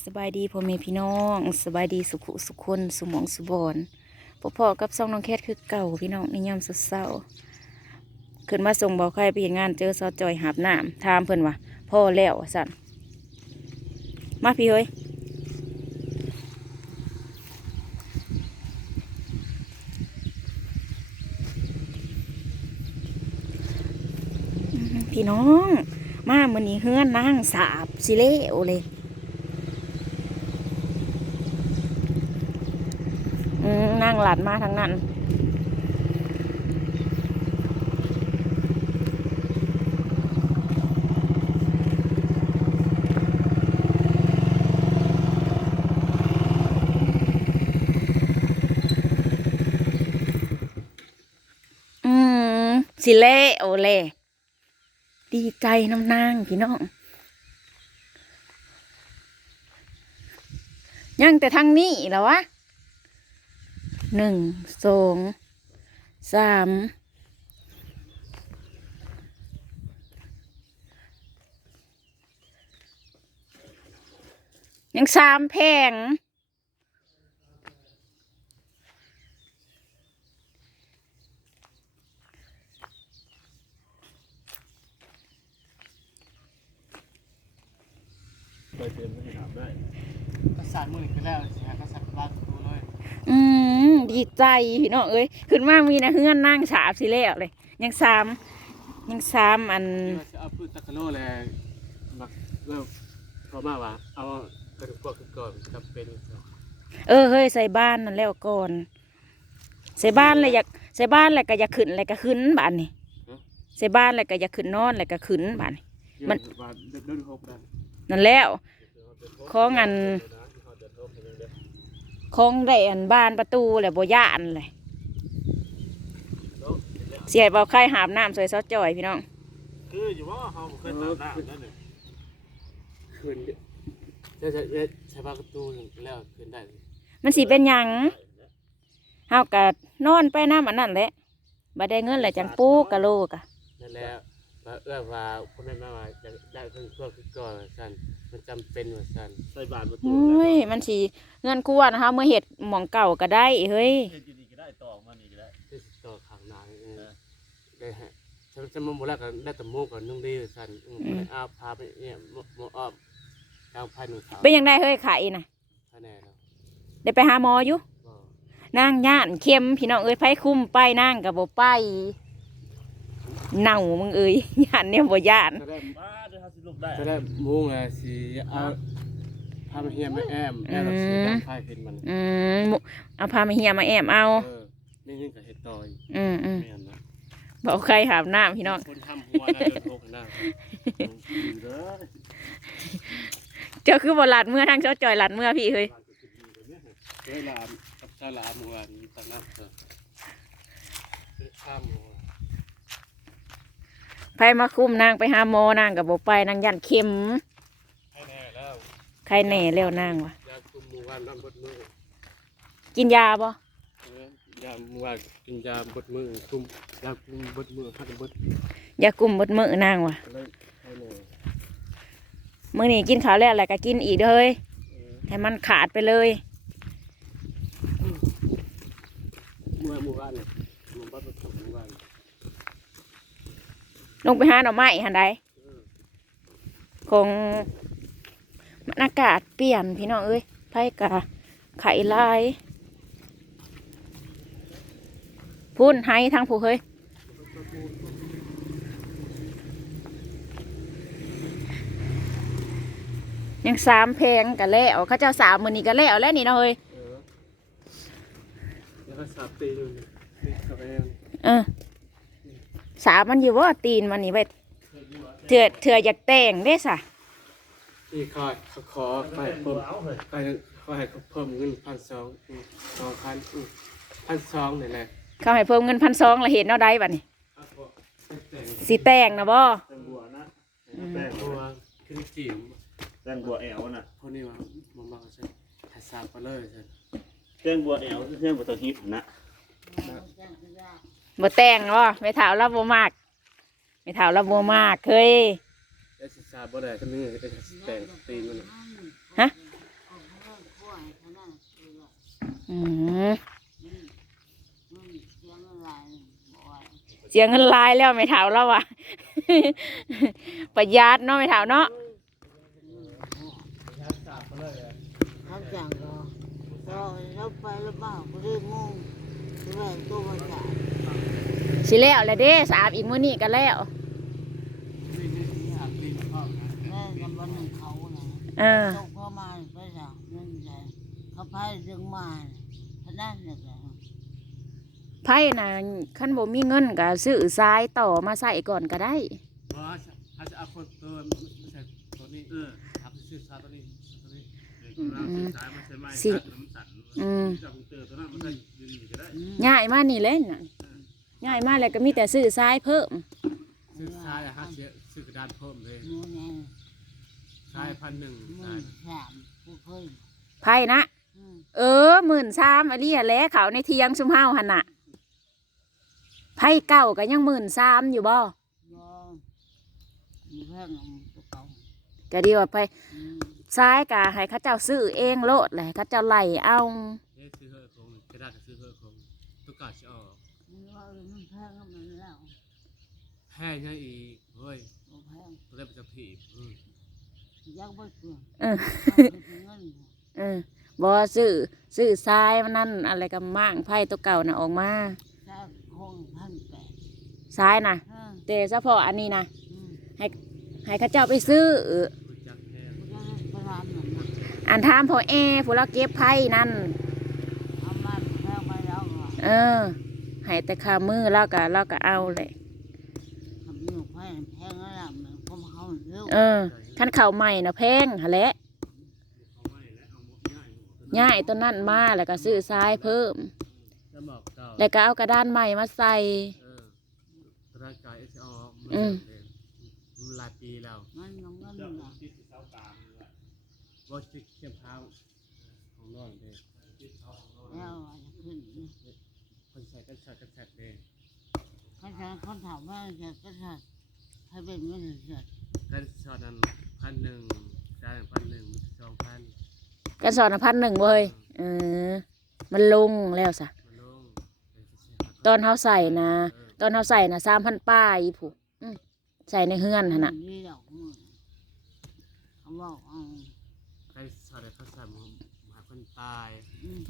สบายดีพ่อแม่พี่น้องสบายดีสุขสุขคนสุมองสุบอนพ่อพ่อกับซ่องน้องแคทคือเก่าพี่น้องในยามเศร้าขึ้นมาส่งบอกใครไปเห็นงานเจอซอจอยหาบน้ำถามเพิ่นว่าพ่อแล้วสั่นมาพี่เฮ้ยพี่น้อง มามื้อนี้เฮือนนางสาบสิเลโอเลย อืม นั่งหลัดมาทางนั้น อืม สิเล่โอเล่ดีใจน้ำนางพี่น้องยังแต่ทางนี้แล้ววะ หนึ่งสองสามยังสามแพง ไปเต็มไม่ถามได้ ก็สารมือก็แล้วสิฮะก็สักลาดตูเลย อืม ดีใจพี่น้องเอ้ยขึ้นมามีนะเฮือนนั่งฉาบสิแล้วเลย ยังสามยังสามอันที่ว่าจะเอาพืชตะกะโลแลมาเริ่มพอมาว่าเอากระดูกกวก่อนจำเป็นเออเฮ้ยใส่บ้านนั่นแล้วก่อนใส่บ้านเลยอยากใส่บ้านเลยก็อยากขึ้นเลยก็ขึ้นบ้านนี่ใส่บ้านเลยก็อยากขึ้นนอนเลยก็ขึ้นบ้านนี่มันว่าเดินหกได้นั่นแล้วของอัน ของได้อันบ้านประตูแหละบ่ย่านเลยเสียเบาไข่หาบน้ำสวยซอสจ่อยพี่น้องคืออยู่ว่าเขาเคยตามหน้านั่นเนี่ยคืนจะจะจะใช้ปากประตูหนึ่งแล้วคืนได้ มันสิเป็นหยังเฮากะนอนไปน้ำอันนั้นแหละบ่ได้เงินแหละจังปูกะโลกะนั่นแล้วว่าเอื้อว่าพ่อแม่มาว่าจะได้เพิ่งพวกก่อนสั่น มันจำเป็นว่าสั่นใส่บาทประตูเฮ้ยมันสิเงินกวนนะคะเมื่อเฮ็ดหมองเก่าก็ได้เฮ้ยเฮ็ดดีก็ได้ต่อมานี่ก็ได้ ที่ต่อข้างหน้าเออได้ฮะฉันจะมาบุกแล้วก็ได้แต่โมกกับนุ่งดีสั่นอืมอ้าวพาไปเนี่ยโมโมอ้อมทางภายหนึ่งขาวเป็นยังได้เฮ้ยไข่น่ะภายในแล้วได้ไปหาหมออยู่ก็นางย่านเข้มพี่น้องเอ้ยไผคุ้มไปนางก็บ่ไปเน่ามึงเอ้ยย่านเนี่ยบ่ย่านจะได้บ้า ได้จะได้มุ้งอะสิเอาพามาเฮียมาแอมแอมแล้วสีดำพายขึ้นมันอืมมุเอาพามาเฮียมาแอบเอาเออนี่นี่กับเห็ดต่อยอืมอืมไม่อันนะบอกใครหาบน้ำพี่น้องคนทำหัวนะเดินโลกหน้าเด้อ เจ้าคือบ่หลัดเมื่อทางเจ้าจอยหลัดเมื่อพี่เฮ้ยเฮ้ยลามกับชาลามหัวนี่ตั้งนับเถอะข้ามหัว ไผมาคุ้มนางไปหาหมอนางก็บ่ไปนางย่านเข็มให้แน่แล้วใครแหน่แล้วนางวะยาคุมมือวันนั่นบดมือกินยาบ่เออยามือวันกินยาบดมือคุมยาคุมบดมือพัดบดยากลุ่มบดมือนางวะเลยให้แน่มื้อนี้กินข้าวแล้วแล้วก็กินอีกเด้อเฮ้ยเออให้มันขาดไปเลยมือมือวันมือบัดบดมือวัน ลงไปหาหน่อไม้หันใดคงมันอากาศเปลี่ยนพี่น้องเอ้ยไผกะไข่ลายพุ่นให้ทางผู้เฮ้ยยังสามแพงกันแล้วเขาเจ้าสามมือนี้กันแล้วแล้วนี่เนาะเฮ้ยเออแล้วก็ สับตีดูนี่นี่เข้าไปเองเออสามมันอยู่ว่าตีนมันนี่ไปเถื่อเถื่ออยากแต่งได้สะนี่คอยเขาขอไปเพิ่มเอาเลยไปขอให้เขาเพิ่มเงินพันสองสองพันพันสองนี่แหละเขาให้เพิ่มเงินพันสองละเห็นเนาะได้บัดนี้ครับผมแต่งสีแต่งนะบ่แตงบัวนะแตงตัวคือจิ๋วแตงบัวแอวน่ะคนนี้ว่ามันมาใช่ถ่ายสาบไปเลยใช่แตงบัวแอวคือเครื่องบัวตัวฮิปนะ บ่แต่งบ่ไม่ถาวรับบ่มากไม่ถาวรับบ่มากเคยไอ้สาบบ่ได้ก็นึงไอ้แต่งตีนมันฮะอืมมันเสียงอะไรบอกว่าเสียเงินหลายแล้วไม่เท่าแล้วว่ะ ประหยัดเนาะไม่เท่าเนาะเขาจังก็ก็เราไปแล้วบ้าก็ได้งงที่ว่าตัวมาจ่าย สิแล้วแหละเด้สามอีกมื้อนี้ก็แล้วนี่นี่นี่หักลิงพ่อนะแม่กำลังหนึ่งเขานะเออตกเข้ามาไปสั่งนั่นแหละเขาพายดึงมาพนันเนี่ยแหละไพ่น่ะคันบ่มีเงินก็ซื้อทรายต่อมาใส่ก่อนก็ได้เพราะอาจจะเอาคนตัวไม่ใช่ตัวนี้เออทำซื้อซาตัวนี้ตัวนี้เด็กเราสิสายมันใช่ไหมสิตัดน้ำสั่นอืมจับเตอตัวนั้นมันใช่ยืนอยู่ก็ได้ง่ายมากนี่เล่นน่ะ ง่ายมากเลยก็มีแต่ซื้อทรายเพิ่มซื้อทรายอะฮะเสียซื้อกระดานเพิ่มเลยหมูไงทรายพันหนึ่งหทมื่รายนสามผู้เคยไพ่นะอืมเออหมื่นสามอเลียแหล้วเขาในเทียงซุมเฮาหันน่ะไพ่เก่าก็ยังหมื่นสามอยู่บ่บ่มีเพื่อนของตัวเก่าก็ดีว่าไพ่อืมทรายกะให้เขาเจ้าซื้อเองโลดเลยเขาเจ้าไล่เอาเอ๊ะซื้อเฮอคงกระดาษก็ซื้อเฮอคงตุ๊กตาจะออก มันว่าเออมันแพงก็มันแล้วแพ้ยังอีกเฮ้ยบ่แพงตัวเล็กจะผีอืมยักษ์บ่เกลือเออเอาไปถึงเงินเออบ่ซื้อซื้อทรายมันนั่นอะไรกับมั่งไพ่ตัวเก่าน่ะออกมาถ้าคงพันแปดทรายน่ะอืมแต่เฉพาะอันนี้นะอืมให้เขาเจ้าไปซื้อ รู้จักแพ้กูจะได้ไปทำหนังนะอันทามพอแอผู้เราเก็บไพ่นั่น เอามาแพงไปแล้วก็เออ ให้แต่ขามือเราก็เราก็เอาเลยทำอยู่แพงแพงแล้วล่ะเหมือนผมเขาเร็วเออขั้นเข่าวใหม่นะแพงหะแหละเอาไว้แล้วเอาหมดง่ายหมดย่ายตัวนั้นมาแล้วก็ซื้อทรายเพิ่มจะบอกเก่าแล้วก็เอากระดานใหม่มาใส่เออร่างกายเอสอออืมมันหลายปีแล้วมันน้องเงินเจ้านะที่สิเสากลางนี่แหละว่าจะเข้มพาวของนอนเลยแล้วอาจจะขึ้นนี่ คนใส่กันชัดกันชัดเลยเขาจะเขาถามว่าจะก็จะให้เป็นเงินเสร็จกันช็อตนั้นพันหนึ่งจานพันหนึ่งสองพันกันสอนพันหนึ่งเว้ยเออ มันลงแล้วสะมาลงตอนเขาใส่นะ ตอนเขาใส่นะสามพันป้ายผู้อืมใส่ในเฮือนหั่นน่ะ นี่ดอกมือเขาบอกเอากันช็อตเลยเขาใส่หมาคนตายอืม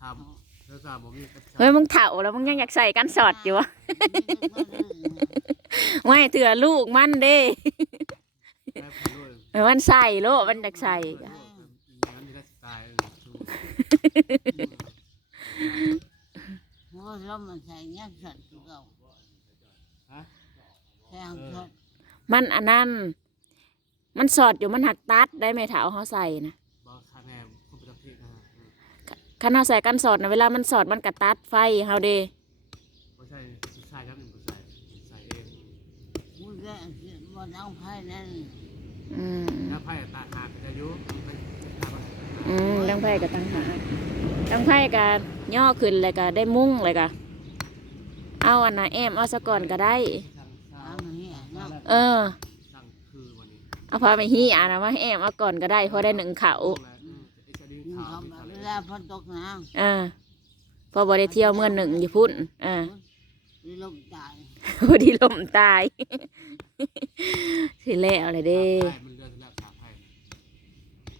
ทำ แล้วก็ผมมีกระชับเฮ้ยมึงเถ่าแล้วมึงยังอยากใส่กันสอดอยู่วะไม่เถื่อลูกมันเด้แล้วพอรู้เออมันใส่โลมันอยากใส่งั้นนี่ก็ตายเพราะว่าเรามันใส่เงี้ยสัตว์ตัวเก่าฮะแทงสัตว์มันอันนั้น มันสอดอยู่มันหักตัดได้ไหมเถาเขาใส่นะบอกคะแนนคุณประเทศนะ คันเขาใส่กันสอดนะเวลามันสอดมันกระตัดไฟเฮาเด้ไม่ใช่ใส่ครับหนึ่งใส่ใส่เองพูดได้ว่าน้องไพ่นั่นอืมถ้าไพ่ตาหากจะยุอืมตั้งไพ่กับตั้งหาตั้งไพ่กับย่อขึ้นเลยก็ได้มุ้งเลยก็เอาอันน่ะแอมเอาสะก่อนก็ได้ตามมาเนี่ยเนาะเออสั่งคือวันนี้เอาพาไปฮีอ่านนะว่าแอมเอาก่อนก็ได้เพราะได้หนึ่งเขา ยิงเขาแบบเวลา ฝนตกน้อ่าพอบได้เที่ยวเมื่อหนึ่งอยู่พุ่นอ่าำมีลมตายพอดีลมตายสิแล้วเลยเด้มันเลือดแล้วขาไพ่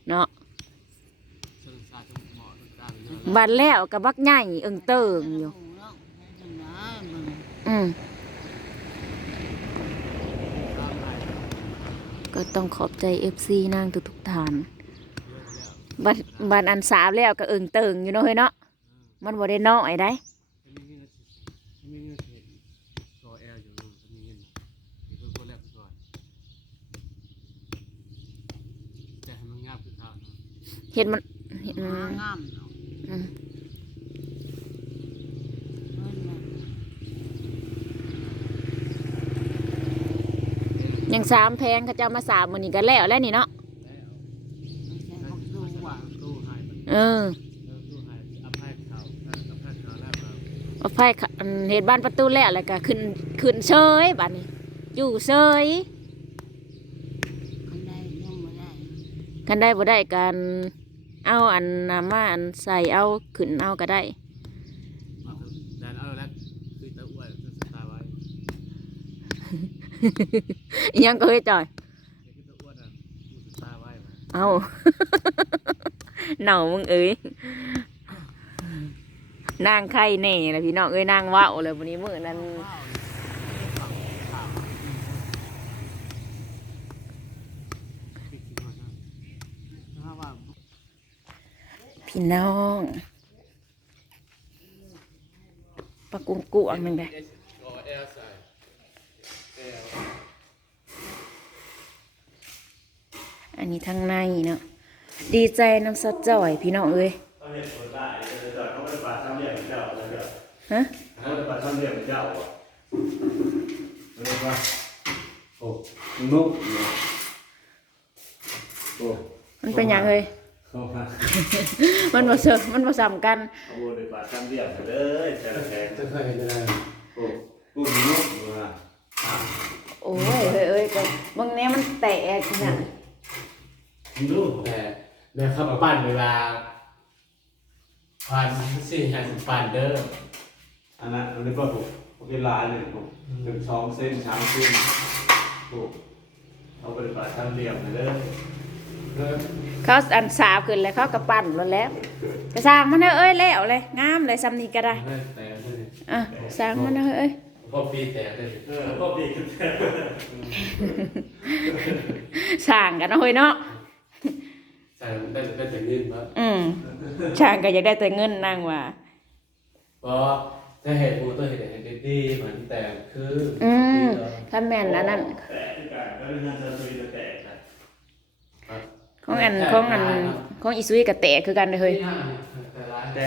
เนาะเชิงซาจมูกหมอตาเนื้อบัดแล้วกับบักใหญ่เอิงเติงอยู่เนาะทำได้มึงอืมตามไพ่ก็ต้องขอบใจเอฟซีนางทุกทุกๆท่านเลือดแล้ว บัดบัดอันสามแล้วก็เอิงเติงอยู่เนาะเฮ้ยเนาะมันบ่ได้น้อยได้จะมีเงินจะมีเงินเห็นตัวแอลอยู่จะมีเงินมีเพิ่มคนแรกก่อนแต่ให้มันงาบคือเขาเห็นมันเห็นหางามเนาะอืมเงินน่ะยังสามแพงเขาจะเอามาสามมื้อนี้ก็แล้วแล้วนี่เนาะ แล้ว มันใช้พวกดูว่ะ ตู้หาย เออแล้วตู้หายอัพให้เขาอัพให้เขาแล้วมาเอาไฟขะอันเฮ็ดบ้านประตูแล้วแล้วก็ขึ้นขึ้นเชยบัดนี้ อยู่เชยคนใดยังไม่ได้กันได้บ่ได้กันเอาอันน่ะมาอันใส่เอาขึ้นเอาก็ได้มาคือแดนเอาแล้วคือตะอ้วนคือสตาร์ไว้อิหยังก็เฮ้ยจอยนี่คือตะอ้วนอะคือสตาร์ไว้มาเอา เหน่ามึงเอ้ยนางไข่แน่ละพี่น้องเอ้ยนางว่าวเลยวันนี้มื้อนั้นคิดคิดว่านพี่น้องปลากุ้งกุ้งหนึ่งได้ก็แอลใส่แอลอันนี้ทางในเนาะ ดีใจน้ำซอสจ่อยพี่น้องเอ้ยเขาเรียกคนได้เดี๋ยวเขาไม่ได้ปาดซ้ำเรียกเจ้าแล้วเดี๋ยวฮะเขาไม่ได้ปาดซ้ำเรียกเจ้าอะเรียกว่าโอ้นุ๊กเนี่ยโอ้มันเป็นหยังเอ้ยเข้ามามันบ่เสมมันบ่ซ้ำกันเอาโบนไปปาดซ้ำเรียกเลยแต่ละแทงจะเคยเห็นอะไรโอ้กูมีนุ๊กมาโอ้ยเอ้ยเอ้ยก็บางแนวมันแตกขนาดนุ๊กแต่ แม่เข้ามาปั้นเวลาพันสี่ห้าสิบปันเด้ออันนั้นอันนี้ก็ถูกเวลาเนี่ยถูกหนึ่งสองเส้นสามเส้นถูกเอาไปปาดซ้ำเรียกเลยเด้อเขาอันสาวขึ้นแล้วเขาก็ปั่นแล้วแล้วก็สร้างมันเถอะเอ้ยแล้วเลยงามเลยซ้ำนี้ก็ได้แต่เด้ออะสร้างมันเถอะเอ้ยพอปีแต่เด้อเออก็ดีขึ้นแท้สร้างกันเนาะเฮ้ยเนาะ ใส่ได้ได้แต่เงินมาอืมช่างก็อยากได้แต่เงินนางว่าเพราะถ้าเห็นกูต้องเห็นเห็นดีเหมือนแต่คืออืมดีคันแม่นอันนั้นแต่ที่การก็เป็นงานจะตุยจะแตกนะของอันของอันของอีซุยกับแตกคือกันเลยเฮ้ยแต่ร้านแต่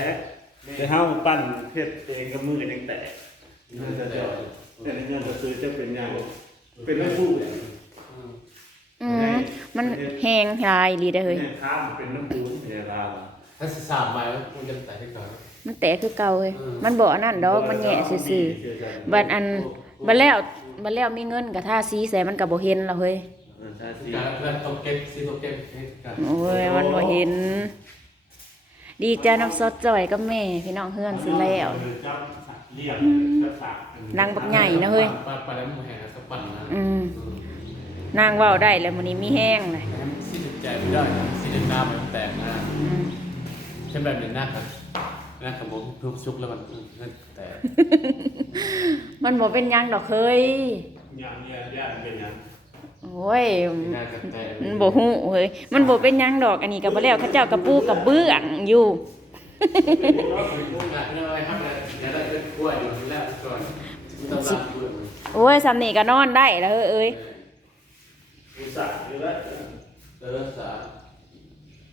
แต่เฮาปั้นเฮ็ดเองกับมือยังแตกงานจะจอยแต่ในงานจะตุยจะเป็นยังเป็นไม่พูดอืม มันแหงหลายอีหลีได้อเฮ้ยเนี่ยข้ามเป็นน้ำปูนเนี่ยลาวถ้าสามใบมันจะแต่ที่ก่อนมันแตกคือเก่าเฮ้ยมันบ่อันนั้นดอกมันแหย่ซื่อๆบัดอันบัดแล้วบัดแล้วมีเงินกับท่าสีใส่มันก็บ่เห็นแล้วเฮ้ยใช่สิการการตกเก็บซีตกเก็บกันโอ้ยมันบ่เห็น ดีใจน้ำซอสจ่อยกับแม่พี่น้องเฮือนซื้อแล้วจับเรียกจับสากนางบักใหญ่นะเฮ้ยปลาปลาแล้วมันแห่สักปั่นนะอืม นางเว้าได้แล้วมื้อนี้มีแห้งเลยซีจิตใจไม่ได้ซีจิตน้ำมันแตกนะอืมใช่แบบนี้หน้าครับหน้ากับผมทุบซุกแล้วมันนั่นแตกมันบ่เป็นหยังดอกเฮ้ยอย่างเนี่ยย่านเป็นยังโอ้ยหน้ากับแตกมันบ่ฮู้เฮ้ยมันบ่เป็นหยังดอกอันนี้ก็บ่แล้วเขาเจ้ากับปูกับเบื้องอยู่งานอะไรครับเนี่ยได้เป็นกล้วยอยู่ที่แรกก่อนต้องรับกล้วยโอ้ยสำนี่ก็นอนได้แล้วเฮ้ยเอ้ยมีสากอยู่แล้วเออสา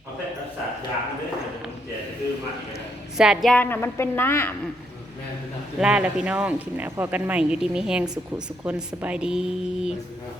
เอาแต่สากยางเลยแต่มันแก่คือมันเนี่ยสาดยางน่ะมันเป็นน้ำแม่ไม่ได้ลาแล้วพี่น้องคลิปหน้าพอกันใหม่อยู่ดีมีแฮงสุขุสุคนสบายดี ไปสิครับ